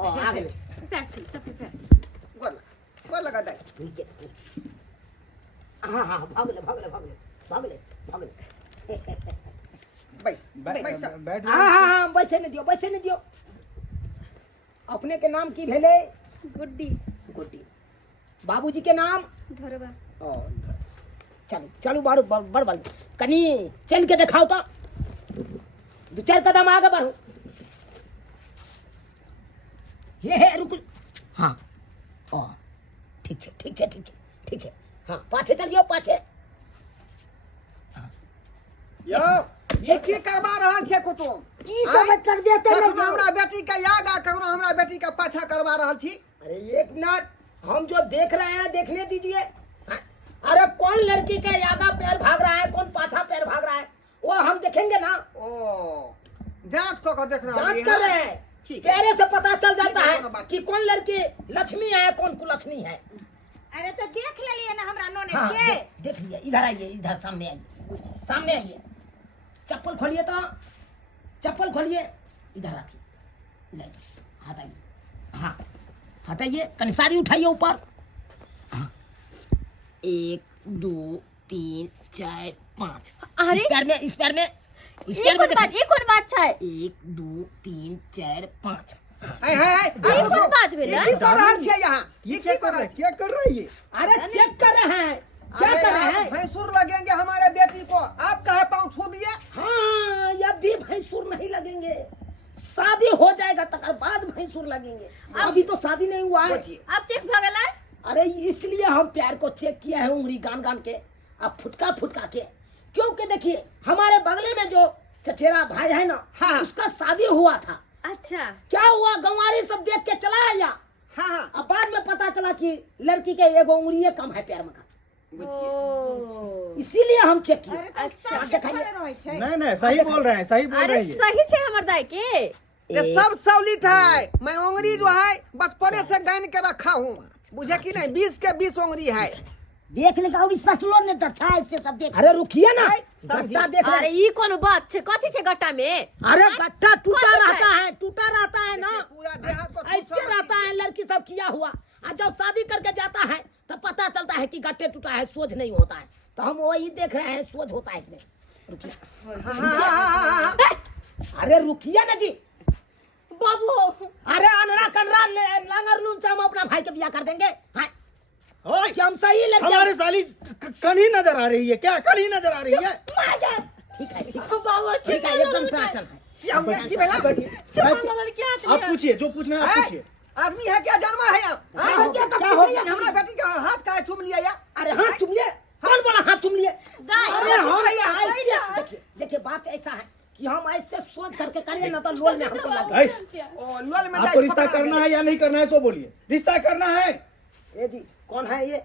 आ गए पैर छू सबके पैर गोर लगा दे ठीक है। हाँ हाँ भाग ले भाग ले भाग ले भाग ले भाग ले बैठ हाँ हाँ हाँ बैठे नहीं दियो अपने के नाम की भेले गुड्डी गुड्डी बाबूजी के नाम भरवा चलो चलो बारू बड़ बड़ कनी चल के दिखाओ तो दो चार कदम आगे बढ़ो हे रुक हाँ ठीक है हाँ पाछे चलियो पाछे यो ये की करवा रहल छे कुटुम की सब कर देते ककरो हमरा बेटी का याद आ ककरो हमरा बेटी का पाछा करवा रहल छी। अरे एक मिनट हम जो देख रहे हैं देखने दीजिए। अरे कौन लड़की का आगा पैर भाग रहा है कौन पाछा पैर भाग रहा है वो हम देखेंगे ना। ओ जांच को देख रहा जांच कर रहे हैं पैरे से पता चल जाता है कि कौन लड़की लक्ष्मी है कौन कुलक्ष्मी है। अरे तो देख ले लिए ना हमरा नोने हाँ, के देख लिया इधर आइए इधर सामने आइए चप्पल खोलिए तो चप्पल खोलिए इधर रखिए हटाइए हाँ हटाइए कंसारी उठाइए ऊपर हाँ 1 2 3 4 5 अरे इस पैर में एक और बात है 1 2 3 4 5 ये कौन बात भेल ये कर रहल छे यहाँ ये क्या कर रहा है क्या कर रही है? अरे चेक कर रहे हैं क्या कर रहे हैं। भैंसुर लगेंगे हमारे बेटी को आप कहे पाँव छू दिए। हाँ ये भी भैंसुर नहीं लगेंगे शादी हो जाएगा तक बाद भैंसुर लगेंगे अभी तो शादी नहीं हुआ है। अब चेक भगल है अरे इसलिए हम प्यार को चेक किया है उंगली गान के अब फुटका के क्योंकि देखिए हमारे बगले में जो चचेरा भाई है ना हाँ। उसका शादी हुआ था। अच्छा क्या हुआ गंवारी सब देख के चला है या हाँ अब बाद में पता चला कि लड़की के एगो उंगली कम है पैर में का इसीलिए हम चेक किए। अच्छा नहीं सही बोल रहे हैं सही बोल अरे रहे हैं। सही छे हमर दाई के ये सब सौलित है। मैं उंगली जो है बचपने से गान के रखा हूँ बुझे कि नहीं 20 के 20 उंगली है। देख ले गाउडी सचलो ने तो अच्छा से सब देख। अरे रुकिए ना गट्टा देख अरे ई कौन बात छे कथी छे गट्टा में। अरे गट्टा टूटा रहता है ना पूरा देहात को ऐसे रहता है लड़की सब किया हुआ और जब शादी करके जाता है तब पता चलता है कि गट्टे टूटा है सोझ नहीं होता है तो हम वही देख रहे हैं सोझ होता है कि नहीं। रुकिए अरे रुकिए ना जी बाबू अरे अनरा कनरा लांगर नून से हम अपना भाई के बियाह कर देंगे। हाँ क्या हम सही लड़के हमारी साली कली नजर आ रही है क्या? कली नजर आ रही है? ठीक है बाबू ठीक है एकदम टाटन है। आप पूछिए जो पूछना है आप पूछिए। आदमी है क्या जानवर है आप? क्या हो गया? हमरा बेटी का हाथ का चूम लिया या? अरे हाथ चूम लिए कौन बोला हाथ चूम लिए? अरे हम ऐसे देखिए बात ऐसा है कि हम ऐसे सोच करके करिए ना तो लोल में हमको लगे। ओ लोल में आपको रिश्ता करना है या नहीं करना है सो बोलिए। रिश्ता करना है। ये जी कौन है ये?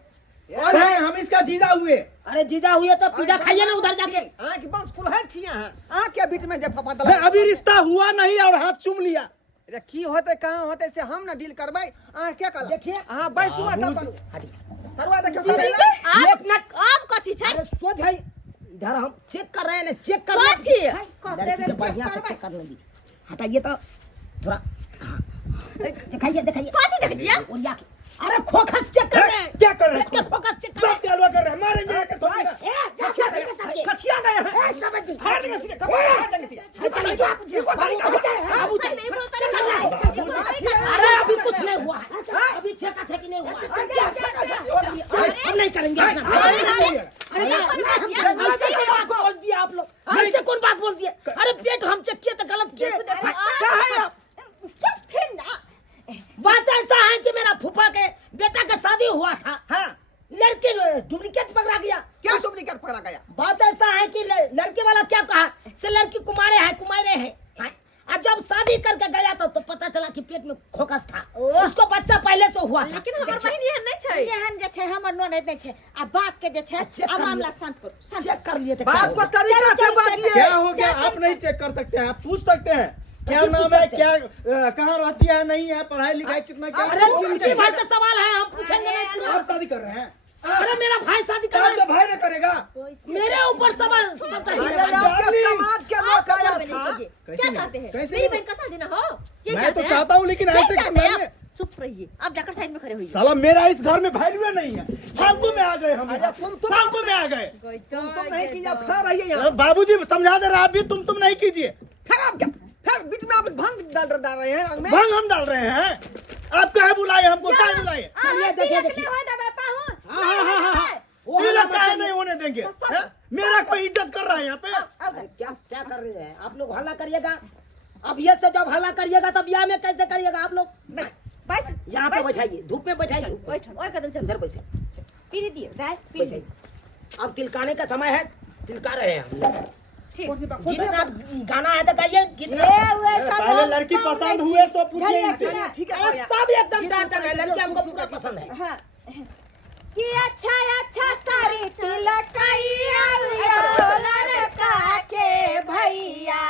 कौन है? हम इसका जीजा हुए। अरे जीजा हुए तो पिज्जा खाइए ना उधर जाके। आंख बस फुलहर छिया है आंख के बीच में जब फपा अभी रिश्ता हुआ नहीं और हाथ चूम लिया। अरे की होते कहाँ होते से हम ना डील करवाई। आंख क्या कर देखिए हां बैसुआ तब करवा देखो एक मिनट आप कथी छे अरे सोच है इधर हम चेक कर रहे हैं ना चेक कर कथी लड़की को बढ़िया से चेक करने दीजिए। हटाइए तो थोड़ा दिखाइए कथी देख जिया और या अरे फोकस चेक कर रहे हैं। क्या कर रहे हैं? फोकस चेक कर रहे हैं। क्या कर रहे हैं? मारेंगे आके तो कथिया गए हैं समझ जी फाड़ देंगे सीधे कपाड़ फाड़ देंगे। अरे अभी कुछ नहीं हुआ है अभी छेका छेकी नहीं हुआ है हम नहीं करेंगे। बोल दिया आप लोग ऐसे कौन बात बोल दिए? अरे पेट हम चेक किए तो गलत किए। क्या है आप? चुप फिर ना बात ऐसा है कि मेरा फूफा के बेटा का शादी हुआ था। हां लड़के डुप्लीकेट पकड़ा गया। क्या डुप्लीकेट पकड़ा गया? बात ऐसा है कि लड़के वाला क्या कहा से लड़की कुमारे हैं और जब शादी करके गया तो पता चला कि पेट में खोकस था उसको बच्चा पहले से हुआ था। लेकिन हमर बहिन एहन नहीं छै एहन जे छै हमर नोन नहीं छै आ बात के जे छै आ मामला शांत करू चेक कर लिए थे बात को तरीका से बातिए। क्या हो गया? आप नहीं चेक कर सकते हैं? आप पूछ सकते हैं क्या नाम है क्या कहाँ रहती है नहीं है पढ़ाई लिखाई कितना क्या? अरे जिंदगी भर का सवाल है हम पूछेंगे नहीं। आप शादी कर रहे हैं? अरे मेरा भाई शादी कर आपका भाई ने करेगा। मेरे ऊपर समाज अरे आपके समाज के लोग आया था। क्या चाहते हैं कैसे मेरी नहीं? बहन का शादी ना हो ये मैं तो हैं? चाहता हूँ, लेकिन क्या ऐसे चाहते हैं करने आप? चुप रहिए आप जाकर साइड में खड़े होइए साला मेरा इस घर में वैल्यू नहीं है। फालतू में आ गए हम, अरे तुम फालतू में आ गए। तुम नहीं कीजिए, आप खड़ा रहिए यहाँ। बाबूजी समझा दे रहे आप भी, तुम नहीं कीजिए। फिर आप क्या, फिर बीच में आप भंग डाल रहे हैं रंग में। भंग हम डाल रहे हैं। आप काहे बुलाए हमको, काहे बुलाए? चलिए देखिए देखिए तिलक काहे नहीं होने देंगे? हैं? मेरा कोई इज्जत कर रहा है यहाँ पे। क्या क्या कर रहे हैं आप लोग? हल्ला करिएगा। अब ये से जब हल्ला करिएगा तब यहाँ में कैसे करिएगा आप लोग? बस यहाँ पे बैठाइए, धूप में बैठाइए, धूप में। बैठो ओए कदम चल इधर बैठे पीने दिए राय पीने बैठे। दिए अब तिलकाने का समय है, तिलका रहे हैं हम लोग। ठीक जितना गाना है तो गाइए, कितना पहले लड़की पसंद हुए तो पूछिए इनसे। ठीक है अरे भैया। सब एकदम टाटा है, लड़की हमको पूरा पसंद है। हाँ कि अच्छा अच्छा सारी तिलकैया लड़का के भैया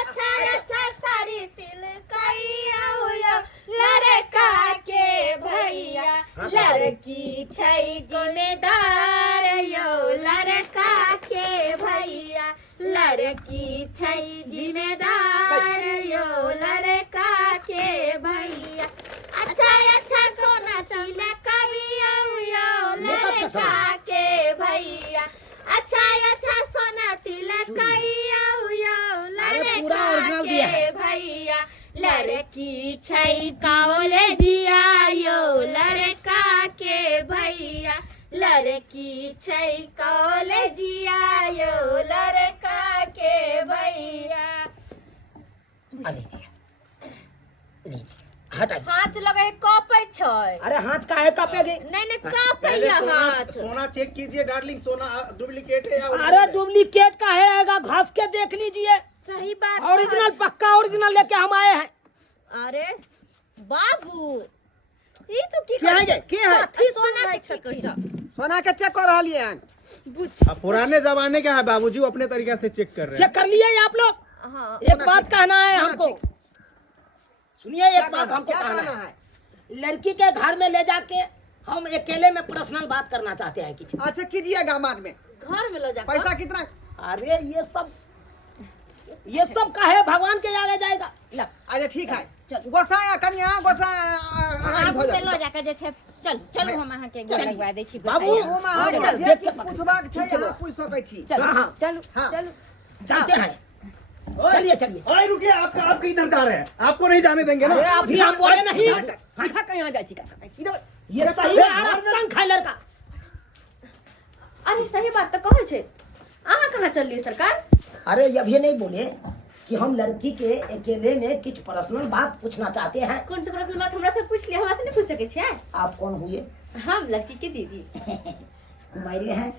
अच्छा अच्छा सारी तिलकैया लड़का के भैया लड़की छै जिम्मेदार यो लड़का के भैया लड़की छै जिम्मेदार यो लड़का के भैया अच्छा अच्छा सोना तिलकैया लड़का के भैया अच्छा अच्छा सोना तिलकैया पूरा original दिया के है। भैया लड़की छै कॉलेजिया यो लड़का के भैया लड़की छै कॉलेजिया यो लड़का के भैया लीजिए लीजिए, हटाइए। हाथ लगे कपै छै अरे हाथ काहे कापेगी? नहीं नहीं कापैया हाथ सोना चेक कीजिए डार्लिंग, सोना डुप्लीकेट है या अरे डुप्लीकेट काहे आएगा? घास के देख लीजिए, सही बात ओरिजिनल पक्का ओरिजिनल लेके हम आए हैं। अरे बाबू ये तो की क्या है? क्या है? कथी सोना के चेक कर सोना के चेक कर रहा हैं। बुझ अब पुराने जमाने का है बाबूजी, वो अपने तरीके से चेक कर रहे हैं। चेक कर लिए आप लोग? हाँ एक बात कहना है हाँ, हमको, ठीक। सुनिए क्या एक बात कहना- हमको क्या कहना कहना है। है? लड़की के घर में ले जाके हम अकेले में पर्सनल बात करना चाहते हैं कुछ। अच्छा कीजिएगा बाद में। घर में लो जा पैसा कितना? अरे ये सब काहे भगवान के आगे जाएगा? ला, अच्छा ठीक है। चल। गोसाया कन्या गोसाया आप हो जाए। लो जाकर जे छै चल चलू हम अहाँ के घर लगवा दै छी बाबू, ओ मां हाँ, अहाँ देख जे के किछु पूछबाक छै अहाँ पूछ सकै छी। चलू हाँ, हाँ। चलू हाँ। चलू जाते हैं। चलिए चलिए। ओए रुकिए, आप इधर जा रहे हैं, आपको नहीं जाने देंगे ना। अरे अभी हम बोले नहीं। कहाँ कहाँ जाए छी? इधर ये सही में हमारा संग है लड़का। अरे सही बात तो कहै छै अहाँ कहाँ चललिए सरकार अरे अभी नहीं बोले कि हम लड़की के अकेले में कुछ पर्सनल बात पूछना चाहते हैं। कौन सा पर्सनल बात हमरा से पूछ लिया हमरा से नहीं पूछ सके छियै आप कौन हुए? हम लड़की के दीदी कुमारी हैं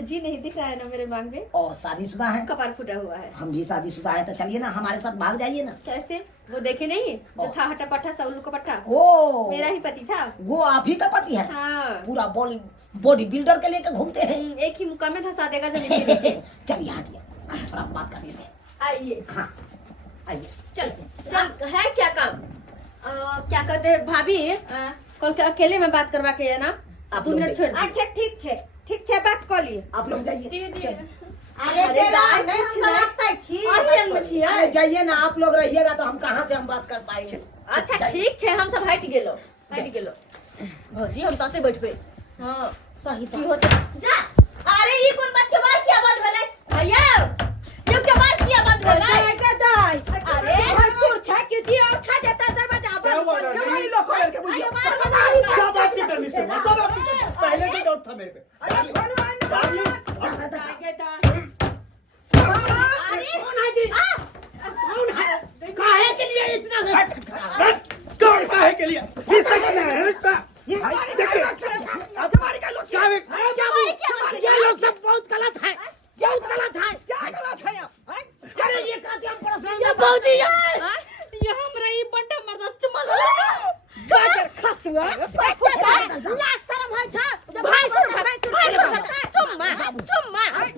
जी नहीं दिख रहा है ना मेरे मांग में और शादीशुदा हैं। कपार फूटा हुआ है हम भी शादीशुदा हैं, तो चलिए ना हमारे साथ भाग जाइए ना। कैसे वो देखे नहीं जो था हटा पट्टा सा उल्लू का पट्टा ओ मेरा ही पति था वो आप ही का पति है? हाँ पूरा बॉडी बिल्डर के लेकर घूमते हैं। एक ही मुक्का में धंसा देगा जमीन के नीचे चलिए हटिए, थोड़ा बात कर लेते हैं। आइए हाँ आइए। चल चल है क्या काम क्या कहते हैं भाभी कल के अकेले में बात करवा के है ना आप 2 लोग मिनट छोड़ जाइए। अच्छा ठीक छे बात कर लिए आप लोग जाइए। अरे दाई नहीं छी अभी अंग में छी अरे जाइए ना, आप लोग रहिएगा तो हम कहाँ से हम बात कर पाएंगे। अच्छा ठीक छे हम सब हट गेलो भौजी हम ताते बैठबे हां सही की होत जा अरे ई कोन बात के बार किया बात भेलै भैया ये के बार किया बात भेलै के दाई अरे भसुर छा के दी और छा जाता दरवाजा बंद क्यों भाई लोग खोल के बुझिए? सब आपकी करनी से, सब आपकी करनी। पहले से डाउट था मेरे पे। अरे खोलो अरे कौन है जी? कौन है? काहे के लिए इतना कौन काहे के लिए? रिश्ता करना है, रिश्ता। देखिए, ये लोग सब बहुत गलत है, बहुत गलत है। क्या गलत है आप? अरे ये कहते हम पर्सनल ये भौजी ये हमरा ई बड्डा मर्दा चुमल गाजर खसुआ ला शर्म है छा भैंसुर भका चुम्मा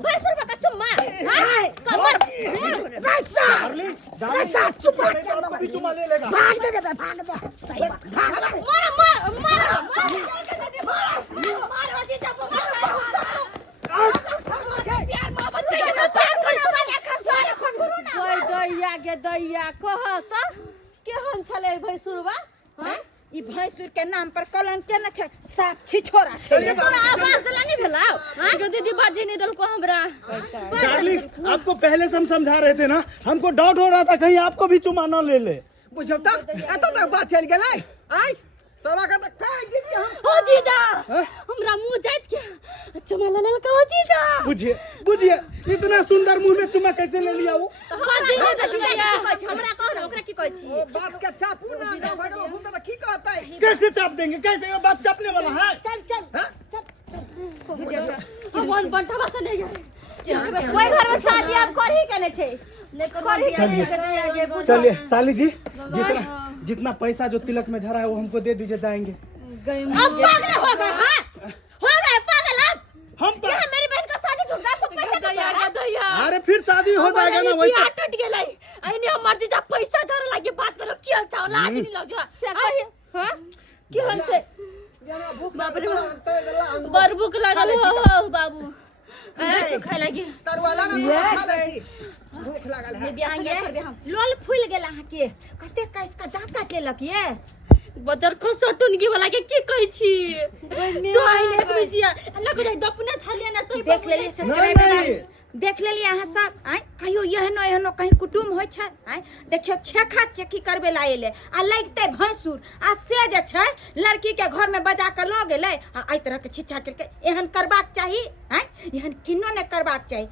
भैंसुर भका चुम्मा हां कमर रसा रसा चुप आपको भी चुमा ले लेगा। भाग दे भाग दे। सही बात। मार भौजी जब भैंसुर के नाम पर कलंक के न छै साक्षी छोरा छै तोरा आवाज देला नहीं भेलाओ जो दीदी बाजी नहीं दल को हमरा डार्लिंग आपको पहले से हम समझा रहे थे ना, हमको डाउट हो रहा था कहीं आपको भी चुमा ना ले ले। बुझौ त एत तक बात चल गेलै आई तोरा का त काई दी हम ओ जीजा हमरा मुंह जाइत के चुमा ले लेल का जीजा बुझिए बुझिए इतना सुंदर मुंह में चुमा कैसे ले लिया वो। बाजी नहीं दल के हमरा कह ना ओकरा की कहै छी बात के चापू ना गाँव घर के सुनता त की कहतै कैसे चाप देंगे, कैसे ये बात चापने वाला है। अपन बंठवा से नहीं गए ओइ घर में शादी अब करही केने छै चलिए चलिए साली जी, जितना पैसा जो तिलक में झरा है वो हमको दे दीजिए, जाएंगे। अब पागल हो गए हां हो गए पागल अब हम यहाँ मेरी बहन का शादी ढूंढ रहा आपको पैसा दैया दैया अरे फिर शादी हो जाएगा ना वैसे। टूट गेलै आइने हमर जीजा पैसा धरे लागे बात करो की चाव लाज नहीं लगे हां की हन छै बाप रे बर भूख लागल हो बाबू खाए लगी तरवाला ना खा ले भूख लागल है। लोल फूल गेल अहाँ के कते कैस का दांत काट लेलक ये बजर को सटुनगी वाला के की कहै छी सोहाई ने कहिसिया अल्लाह को दपना छलिए ना तो देख लेलिए नहीं, सब्सक्राइबर नहीं। देख लेलिए अहाँ सब आय आयो एहनो कहीं कुटुम होय छै आय देखियो छेखा चेकी करबे ला एले आ लगते भैंसुर आ से जे छै लड़की के घर में बजा के ल गेलै आ एहि तरह के छिछा करके एहन करबाक चाही आय एहन किन्नो ने करबाक चाही।